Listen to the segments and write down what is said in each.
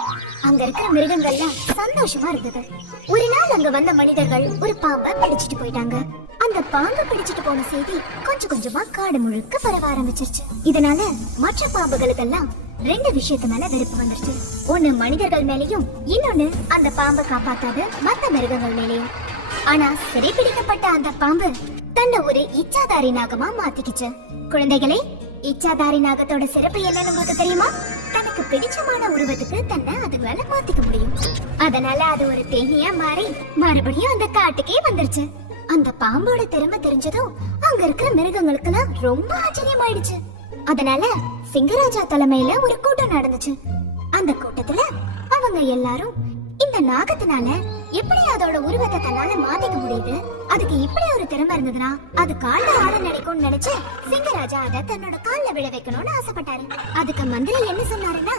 இருந்தது. அங்க இருக்கிற மிருகங்கள்லாம் சந்தோஷமா இருந்தது. ஒரு நாள் அங்க வந்த மனிதர்கள் ஒரு பாம்பை பிடிச்சிட்டு போயிட்டாங்க. அந்த பாம்பு பிடிச்சிட்டு போன செய்தி கொஞ்சம் கொஞ்சமா காடு முழுக்க பரவ ஆரம்பிச்சிருச்சு. இதனால மற்ற பாம்புகளுக்கெல்லாம் ரெண்டு விஷயத்து மேல வெறுப்பு வந்துருச்சு. ஒண்ணு மனிதர்கள் மேலயும், இன்னொன்னு அந்த பாம்பை காப்பாத்தாத மத்த மிருகங்கள் மேலயும். ஆனா சிறைப்பிடிக்கப்பட்ட அந்த பாம்பு தன்னை ஒரு இச்சாதாரி நாகமா மாத்திக்கிச்சு. குழந்தைகளே, இச்சாதாரி நாகத்தோட சிறப்பு என்னன்னு உங்களுக்கு தெரியுமா? தனக்கு பிடிச்சமான உருவத்துக்கு தன்னை அதுவால மாத்திக்க முடியும். அதனால அது ஒரு தேனியா மாறி மறுபடியும் அந்த காட்டுக்கே வந்துருச்சு. அந்த பாம்போட திறமை தெரிஞ்சதும் அங்க இருக்கிற மிருகங்களுக்கெல்லாம் ரொம்ப ஆச்சரியமாயிடுச்சு. அதனால சிங்கராஜா தலைமையில ஒரு கூட்டம் நடந்துச்சு. அந்த கூட்டத்துல அவங்க எல்லாரும் இந்த நாகத்தினால எப்படி அதோட உருவத்தை தன்னால மாத்திக்க முடியுது, அதுக்கு இப்படி ஒரு திறமை இருந்ததுன்னா அது கால்ல ஆட நினைக்கும்னு நினைச்சு சிங்கராஜா அதை தன்னோட கால்ல விழ வைக்கணும்னு ஆசைப்பட்டாரு. அதுக்கு மந்திரி என்ன சொன்னாருன்னா,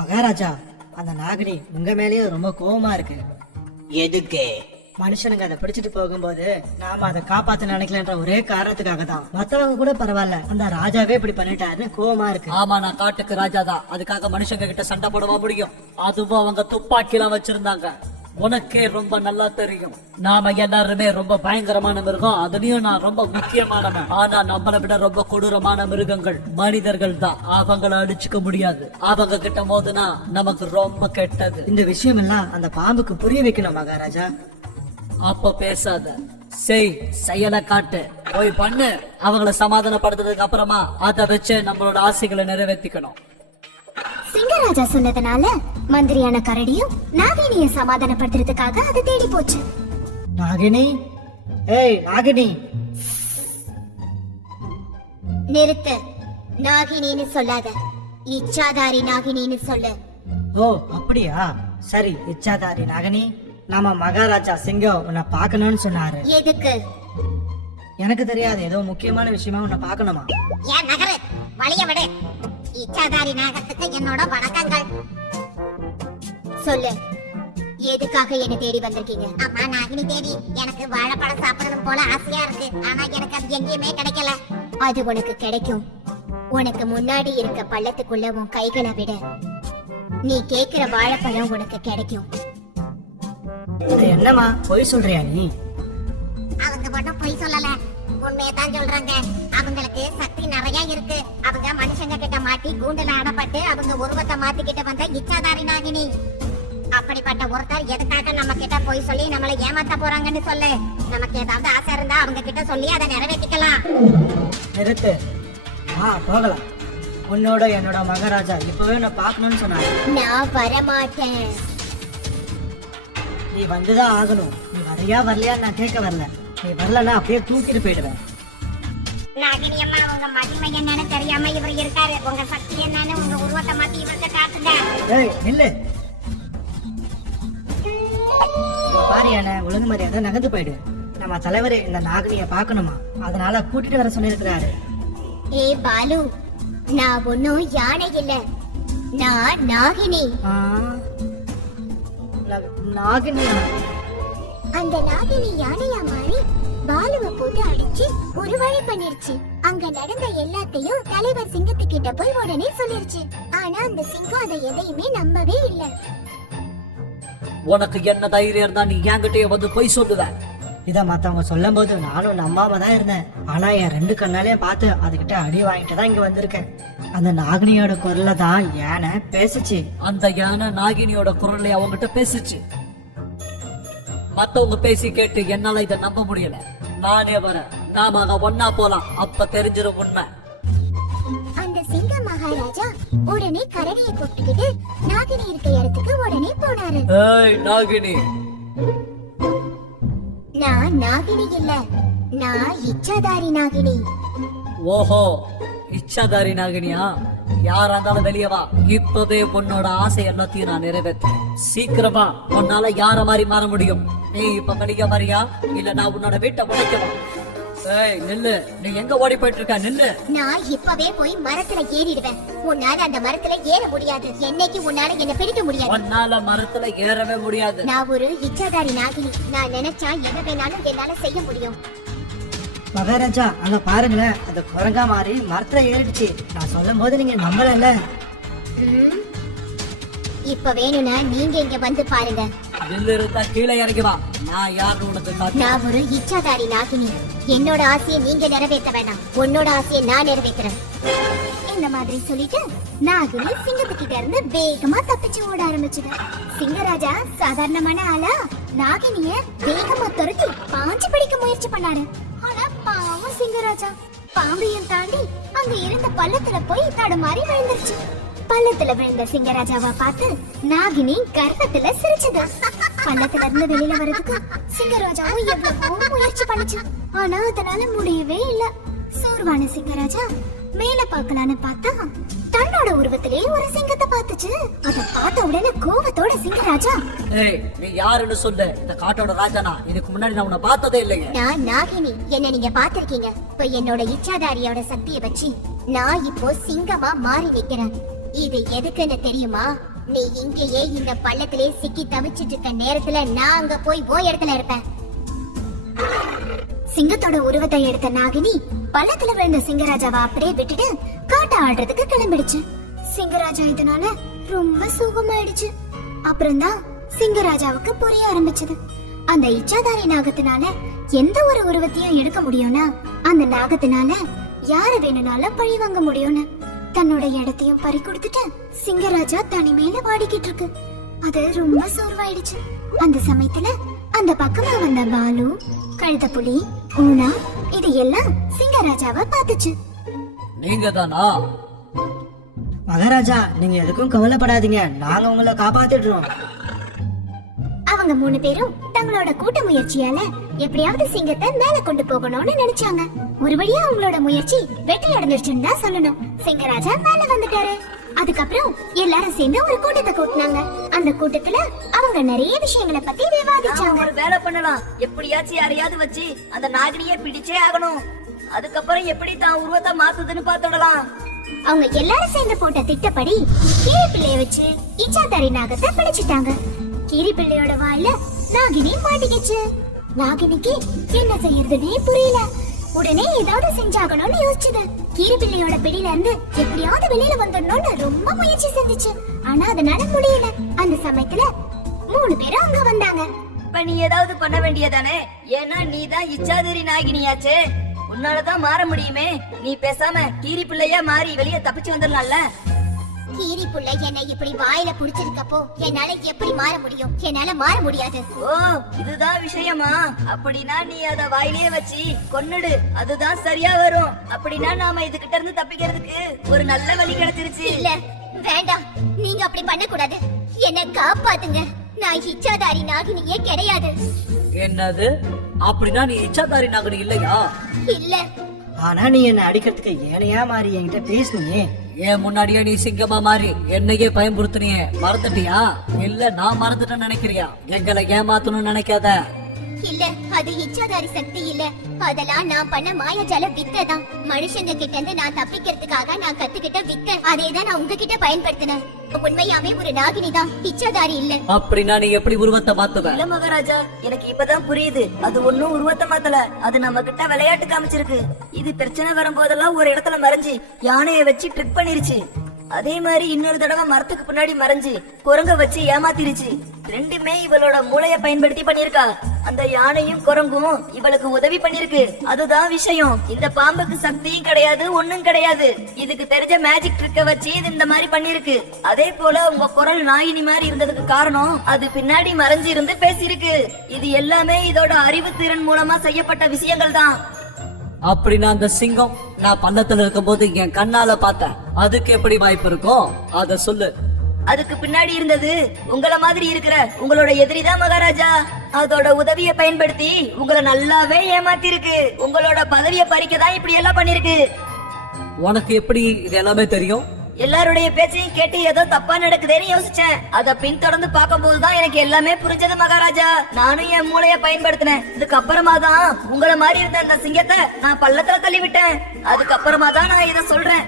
மகாராஜா, அந்த நாகினி உங்க மேலேயே ரொம்ப கோவமா இருக்கு. எதுக்கு? மனுஷனுங்க அதை பிடிச்சிட்டு போகும்போது நாம அதை காப்பாத்த நினைக்கலன்ற ஒரே காரணத்துக்காக தான். மத்தவங்க கூட பரவாயில்ல, அந்த ராஜாவே இப்படி பண்ணிட்டாருன்னு கோவமா இருக்கு. ஆமா, நான் காட்டுக்கு ராஜா தான். அதுக்காக மனுஷங்க கிட்ட சண்டை போடவா முடியும்? அதுவும் அவங்க துப்பாக்கிலாம் வச்சிருந்தாங்க. உனக்கே ரொம்ப நல்லா தெரியும், நாம எல்லாருமே ரொம்ப பயங்கரமான மிருகம், அதுலயும் நான் ரொம்ப முக்கியமானவன். ஆனா நம்மளை விட ரொம்ப கொடூரமான மிருகங்கள் மனிதர்கள் தான். அவங்கள அடிச்சுக்க முடியாது. அவங்க கிட்ட மோதுனா நமக்கு ரொம்ப கெட்டது. இந்த விஷயம் எல்லாம் அந்த பாம்புக்கு புரிய வைக்கணும் மகாராஜா. அப்ப பேசாத, செயலை காட்டு, போய் பண்ணு. அவங்கள சமாதானப்படுத்துறதுக்கு அப்புறமா அதை வச்சு நம்மளோட ஆசைகளை நிறைவேற்றிக்கணும். சிங்கராஜா சொன்னதுனால மந்திரியான கரடியும் நாகினிய சமாதானப்படுத்துறதுக்காக அதை தேடி போச்சு. நாகினி, ஏய் நாகினி. நிறுத்து, நாகினின்னு சொல்லாத, இச்சாதாரி நாகினின்னு சொல்லு. ஓ அப்படியா, சரி. இச்சாதாரி நாகினி, நாம மகாராஜா சிங்கம் உன்னை பார்க்கணும்னு சொன்னாரு. எதுக்கு? எனக்கு தெரியாது, ஏதோ முக்கியமான விஷயமா உன்னை பார்க்கணுமா? ஏன் நகரு, வழிய விடு. இச்சாதாரி நாகத்துக்கு என்னோட வணக்கங்கள். சொல்லு, எதுக்காக என்ன தேடி வந்திருக்கீங்க? அம்மா நாகினி தேடி எனக்கு வாழைப்பழம் சாப்பிடணும் போல ஆசையா இருக்கு. ஆனா எனக்கு அது எங்கேயுமே கிடைக்கல. அது உனக்கு கிடைக்கும். உனக்கு முன்னாடி இருக்க பள்ளத்துக்குள்ள உன் கைகளை விட நீ கேக்குற வாழைப்பழம் உனக்கு கிடைக்கும். என்னம்மா பொய் சொல்றியா நீ? அவங்க மட்டும் பொய் சொல்லல, உண்மையதான் சொல்றாங்க. அவங்களுக்கு சக்தி நிறைய இருக்கு. அவங்க மனுஷங்க கிட்ட மாட்டி கூண்டுல அடப்பட்டு அவங்க உருவத்தை மாத்திக்கிட்டு வந்த இச்சாதாரி நாகினி. அப்படிப்பட்ட ஒருத்தர் எதுக்காக நம்ம கிட்ட பொய் சொல்லி நம்மளை ஏமாத்த போறாங்கன்னு சொல்லு. நமக்கு ஏதாவது ஆசை இருந்தா அவங்க கிட்ட சொல்லி அதை நிறைவேற்றிக்கலாம். நிறுத்து, போகலாம். உன்னோட என்னோட மகாராஜா இப்பவே நான் பார்க்கணும்னு சொன்னாரு. நான் வரமாட்டேன். நீ வந்துதான் ஆகணும். நீ வரையா வரலையா நான் கேட்க வரல. நீ வரலன்னா அப்படியே தூக்கிட்டு போயிடுவேன். நாகினி அம்மா, உங்க மகிமை என்னன்னு தெரியாம இவர் இருக்காரு. உங்க சக்தி என்னன்னு உங்க உருவத்தை மாத்தி இவருக்கு காட்டுங்க. ஏய் நில்லு. பாரியான ஒழுங்கு மரியாதை நகர்ந்து போயிடு. நம்ம தலைவர் இந்த நாகினிய பார்க்கணுமா, அதனால கூட்டிட்டு வர சொல்லிருக்கிறாரு. ஏய் பாலு, நான் ஒன்னும் யானை இல்ல, நான் நாகினி. நாகினியா? அந்த நாகினி யானையா மாறி பாலுவை போட்டு அடிச்சு ஒரு வழி பண்ணிருச்சு. அங்க நடந்த எல்லாத்தையும் தலைவர் சிங்கத்துக்கிட்ட போய் உடனே சொல்லிருச்சு. ஆனா அந்த சிங்கம் அதை எதையுமே நம்பவே இல்ல. உனக்கு என்ன தைரியம் இருந்தா நீ என்கிட்டயே வந்து போய் சொல்லுவ? இத மத்தவங்க சொல்லும் போது நானும் நம்பாம தான் இருந்தேன். ஆனா என் ரெண்டு கண்ணாலையும் பார்த்து அதுகிட்ட அடி வாங்கிட்டு தான் இங்க வந்திருக்கேன். அந்த நாகினியோட குரல்ல தான் யானை பேசுச்சு. அந்த யானை நாகினியோட குரல்ல அவங்கிட்ட பேசுச்சு. மத்தவங்க பேசி கேட்டு என்னால இதை நம்ப முடியல. நானே வரேன், நாம ஒன்னா போலாம், அப்ப தெரிஞ்சிடும் உண்மை. அந்த சிங்க மகாராஜா உடனே கரடியை கூப்பிட்டுக்கிட்டு நாகினி இருக்க இடத்துக்கு உடனே போனாரு. ஏய் நாகினி. நான் நாகினி இல்ல, நான் இச்சாதாரி நாகினி. ஓஹோ, இச்சாதாரி நாகினியா? யாரா இருந்தாலும் வெளியே வா. இப்பவே உன்னோட ஆசை எல்லாத்தையும் நான் நிறைவேற்றேன். சீக்கிரமா. உன்னால யார மாதிரி மாற முடியும்? நீ இப்ப வெளியே வரியா இல்ல நான் உன்னோட வீட்டை உடைக்கவா? ஏய் நில்லு, நீ எங்க ஓடி போயிட்டு இருக்க? நில்லு. நான் இப்பவே போய் மரத்துல ஏறிடுவேன். உன்னால அந்த மரத்துல ஏற முடியாது. என்னைக்கு உன்னால என்ன பிடிக்க முடியாது. உன்னால மரத்துல ஏறவே முடியாது. நான் ஒரு இச்சாதாரி நாகினி. நான் நினைச்சா எதை வேணாலும் என்னால செய்ய முடியும். மகாராஜா அங்க பாருங்களேன், அந்த குரங்கா மாறி மரத்துல ஏறிடுச்சு. நான் சொல்லும் போது நீங்க நம்பல. ம், இப்ப வேணும்னா நீங்க இங்க வந்து பாருங்க. வில்லு இருந்தா கீழே இறங்கி வா. நான் யாருன்னு உனக்கு காட்டுறேன். நான் ஒரு இச்சாதாரி நாகினி. என்னோட ஆசையை நீங்க நிறைவேற்ற வேண்டாம், உன்னோட ஆசையை நான் நிறைவேற்றுறேன். இந்த மாதிரி சொல்லிட்டு நாகினி சிங்கத்துக்கிட்ட இருந்து வேகமா தப்பிச்சு ஓட ஆரம்பிச்சது. சிங்கராஜா சாதாரணமான ஆளா நாகினிய வேகமா துரத்தி பாஞ்சு பிடிக்க முயற்சி பண்ணாரு. ஆனா பாவம் சிங்கராஜா பாம்பையும் தாண்டி அங்க இருந்த பள்ளத்துல போய் தடுமாறி விழுந்துருச்சு. பள்ளத்துல விழுந்த சிங்கராஜாவை பார்த்து நாகினி கர்வத்துல சிரிச்சது. பள்ளத்துல இருந்து வெளியில வர்றதுக்கு சிங்கராஜாவும் எவ்வளவோ முயற்சி பண்ணுச்சு. ஆனா அதனால முடியவே இல்ல. சோர்வான சிங்கராஜா மேல பார்க்கலான்னு பார்த்தா தன்னோட உருவத்திலே ஒரு சிங்கத்தை பார்த்துச்சு. அத பார்த்த உடனே கோவத்தோட சிங்கராஜா, ஏய், நீ யாருன்னு சொல்லு. இந்த காட்டோட ராஜானா? இதுக்கு முன்னாடி நான் உன்னை பார்த்ததே இல்லைங்க. நான் நாகினி, என்ன நீங்க பாத்திருக்கீங்க. இப்ப என்னோட இச்சாதாரியோட சக்தியை வச்சு நான் இப்போ சிங்கமா மாறி நிக்கிறேன். இது எதுக்குன்னு தெரியுமா? நீ இங்கேயே இந்த பள்ளத்திலே சிக்கி தவிச்சிட்டு இருக்க நேரத்துல நான் அங்க போய் ஓ இடத்துல இருப்பேன். சிங்கத்தோட உருவத்தை எடுத்த நாகினி பள்ளத்துல விழுந்த சிங்கராஜாவை அப்படியே விட்டுட்டு காட்ட ஆடுறதுக்கு கிளம்பிடுச்சு. சிங்கராஜா இதனால ரொம்ப சோகமாயிடுச்சு. அப்புறம்தான் சிங்கராஜாவுக்கு புரிய ஆரம்பிச்சது. அந்த இச்சாதாரி நாகத்தினால எந்த ஒரு உருவத்தையும் எடுக்க முடியும்னா அந்த நாகத்தினால யார வேணும்னாலும் பழி வாங்க முடியும்னு. தன்னோட இடத்தையும் பறி கொடுத்துட்டு சிங்கராஜா தனிமையில வாடிக்கிட்டு இருக்கு. அது ரொம்ப சோர்வாயிடுச்சு. அந்த சமயத்துல அந்த பக்கமா வந்த பாலு, கழுதப்புலி, ஊனா இது எல்லாம் சிங்கராஜாவை பார்த்துச்சு. நீங்க தானா? மகாராஜா, நீங்க எதுக்கும் கவலைப்படாதீங்க, நாங்க உங்களை காப்பாத்திடுறோம். அவங்க 3 பேரும் தங்களோட கூட்ட முயற்சியால எப்படியாவது சிங்கத்தை மேல கொண்டு போகணும்னு நினைச்சாங்க. ஒரு வழியா அவங்களோட முயற்சி வெற்றி அடைஞ்சிருச்சுன்னு தான் சொல்லணும். சிங்கராஜா மேல வந்துட்டாரு. அதுக்கப்புறம் எல்லாரும் சேர்ந்து ஒரு கூட்டத்தை கூட்டினாங்க. அந்த கூட்டத்துல அவங்க நிறைய விஷயங்களை பத்தி விவாதிச்சாங்க. ஒரு வேலை பண்ணலாம். எப்படியாச்சும் யாரையாவது வச்சு அந்த நாகினியை பிடிச்சே ஆகணும். அதுக்கப்புறம் எப்படி தான் உருவத்தை மாத்துதுன்னு பாத்துடலாம். அவங்க எல்லாரும் சேர்ந்து போட்ட திட்டப்படி கீரி பிள்ளைய வச்சு இச்சாதாரி நாகத்தை பிடிச்சிட்டாங்க. கீரி பிள்ளையோட வாயில நாகினி மாட்டிக்கிச்சு. நாகினிக்கு என்ன செய்யறதுன்னே புரியல. உடனே ஏதாவது செஞ்சாகணும்னு யோசிச்சது. கீரி பிள்ளையோட பிடியில இருந்து எப்படியாவது வெளியில வந்துடணும்னு ரொம்ப முயற்சி செஞ்சுச்சு. ஆனா அதனால முடியல. அந்த சமயத்துல 3 பேரும் அங்க வந்தாங்க. இப்ப நீ ஏதாவது பண்ண வேண்டியதானே? ஏன்னா நீ தான் இச்சாதாரி நாகினியாச்சே, உன்னாலதான் மாற முடியுமே. நீ பேசாம கீரி பிள்ளையா மாறி வெளியே தப்பிச்சு வந்துடலாம்ல. கீரி புள்ள என்ன இப்படி வாயில புடிச்சிருக்கப்போ என்னால எப்படி மாற முடியும்? என்னால மாற முடியாது. ஓ, இதுதான் விஷயமா? அப்படின்னா நீ அத வாயிலேயே வச்சு கொன்னுடு, அதுதான் சரியா வரும். அப்படின்னா நாம இதுகிட்ட இருந்து தப்பிக்கிறதுக்கு ஒரு நல்ல வழி கிடைச்சிருச்சு. இல்ல, வேண்டாம், நீங்க அப்படி பண்ண கூடாது. என்ன காப்பாத்துங்க. நான் இச்சாதாரி நாகினியே கிடையாது. என்னது? அப்படின்னா நீ இச்சாதாரி நாகனி இல்லையா? இல்ல, ஆனா நீ என்ன அடிக்கிறதுக்கு ஏனையா மாறி என்கிட்ட பேசுனியே. ஏன் முன்னாடியே நீ சிங்கமா மாறி என்னையே பயன்படுத்தினியே, மறந்துட்டியா? இல்ல நான் மறந்துட்டேன்னு நினைக்கிறியா? எங்களை ஏமாத்தணும்னு நினைக்காத. இல்ல, அது இச்சாதாரி சக்தி இல்ல. அதெல்லாம் நான் பண்ண மாயாஜால வித்தை தான். மனுஷங்க கிட்ட இருந்து நான் தப்பிக்கிறதுக்காக நான் கத்துக்கிட்ட வித்தை. அதேதான் நான் உங்ககிட்ட பயன்படுத்தினேன். உண்மையாவே ஒரு நாகினி தான், இச்சாதாரி இல்ல. அப்படின்னா நீ எப்படி உருவத்தை மாத்துவ? இல்ல மகாராஜா, எனக்கு இப்பதான் புரியுது. அது ஒண்ணும் உருவத்தை மாத்தல, அது நம்ம கிட்ட விளையாட்டு காமிச்சிருக்கு. இது பிரச்சனை வரும்போதெல்லாம் ஒரு இடத்துல மறைஞ்சு யானைய வச்சு ட்ரிக் பண்ணிருச்சு. அதே மாதிரி இன்னொரு தடவை மரத்துக்கு பின்னாடி மறைஞ்சு குரங்க வச்சு ஏமாத்திருச்சு. ரெண்டுமே இவளோட மூளைய பயன்படுத்தி பண்ணிருக்கா. அந்த யானையும் குரங்கும் இவளுக்கு உதவி பண்ணிருக்கு. அதுதான் விஷயம். இந்த பாம்புக்கு சக்தியும் கிடையாது, ஒண்ணும் கிடையாது. இதுக்கு தெரிஞ்ச மேஜிக் ட்ரிக்க வச்சு இது இந்த மாதிரி பண்ணிருக்கு. அதே போல உங்க குரல் நாயினி மாதிரி இருந்ததுக்கு காரணம் அது பின்னாடி மறைஞ்சு இருந்து பேசியிருக்கு. இது எல்லாமே இதோட அறிவு திறன் மூலமா செய்யப்பட்ட விஷயங்கள் தான். அப்படின்னா அந்த சிங்கம் நான் பள்ளத்துல இருக்கும் போது என் கண்ணால பார்த்தேன், அதுக்கு எப்படி வாய்ப்பு இருக்கும்? அத சொல்லு. அதுக்கு பின்னாடி இருந்தது உங்கள மாதிரி இருக்கிற உங்களோட எதிரிதான் மகாராஜா. அதோட உதவியை பயன்படுத்தி உங்களை நல்லாவே ஏமாத்திருக்கு. உங்களோட பதவியை பறிக்க தான் இப்படி எல்லாம் பண்ணிருக்கு. உனக்கு எப்படி இது எல்லாமே தெரியும்? எல்லாருடைய பேச்சையும் கேட்டு ஏதோ தப்பா நடக்குதேன்னு யோசிச்சேன். அத பின்தொடர்ந்து பார்க்கும் போதுதான் எனக்கு எல்லாமே புரிஞ்சது மகாராஜா. நானும் என் மூளைய பயன்படுத்தினேன். அதுக்கப்புறமா தான் உங்கள மாதிரி இருந்த அந்த சிங்கத்தை நான் பள்ளத்துல தள்ளி விட்டேன். அதுக்கப்புறமா தான் நான் இத சொல்றேன்.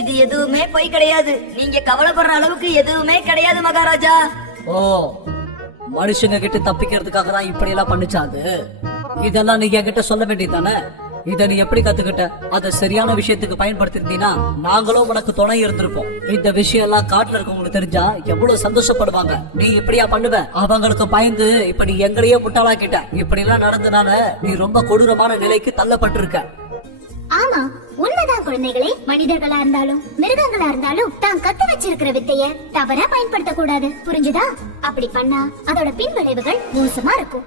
இது எதுவுமே பொய் கிடையாது. நீங்க கவலைப்படுற அளவுக்கு எதுவுமே கிடையாது மகாராஜா. ஓ, மனுஷங்க கிட்ட தப்பிக்கிறதுக்காக தான் இப்படி எல்லாம் பண்ணுச்சா? அது இதெல்லாம் நீ என்கிட்ட சொல்ல வேண்டியதானே? இத நீ எப்படி கத்துக்கிட்ட? அதை சரியான விஷயத்துக்கு பயன்படுத்திருந்தீங்கன்னா நாங்களும் உனக்கு துணை இருந்திருப்போம். இந்த விஷயம் எல்லாம் காட்டுல இருக்கவங்களுக்கு தெரிஞ்சா எவ்வளவு சந்தோஷப்படுவாங்க. நீ இப்படியா பண்ணுவ? அவங்களுக்கு பயந்து இப்ப நீ எங்களையே முட்டாளாக்கிட்ட. இப்படி எல்லாம் நடந்தனால நீ ரொம்ப கொடூரமான நிலைக்கு தள்ளப்பட்டிருக்க. ஆமா, உண்மைதான் குழந்தைகளே. மனிதர்களா இருந்தாலும் மிருகங்களா இருந்தாலும் தான் கத்து வச்சிருக்கிற வித்தைய தவறா பயன்படுத்த கூடாது. புரிஞ்சுதா? அப்படி பண்ணா அதோட பின் விளைவுகள் மோசமா இருக்கும்.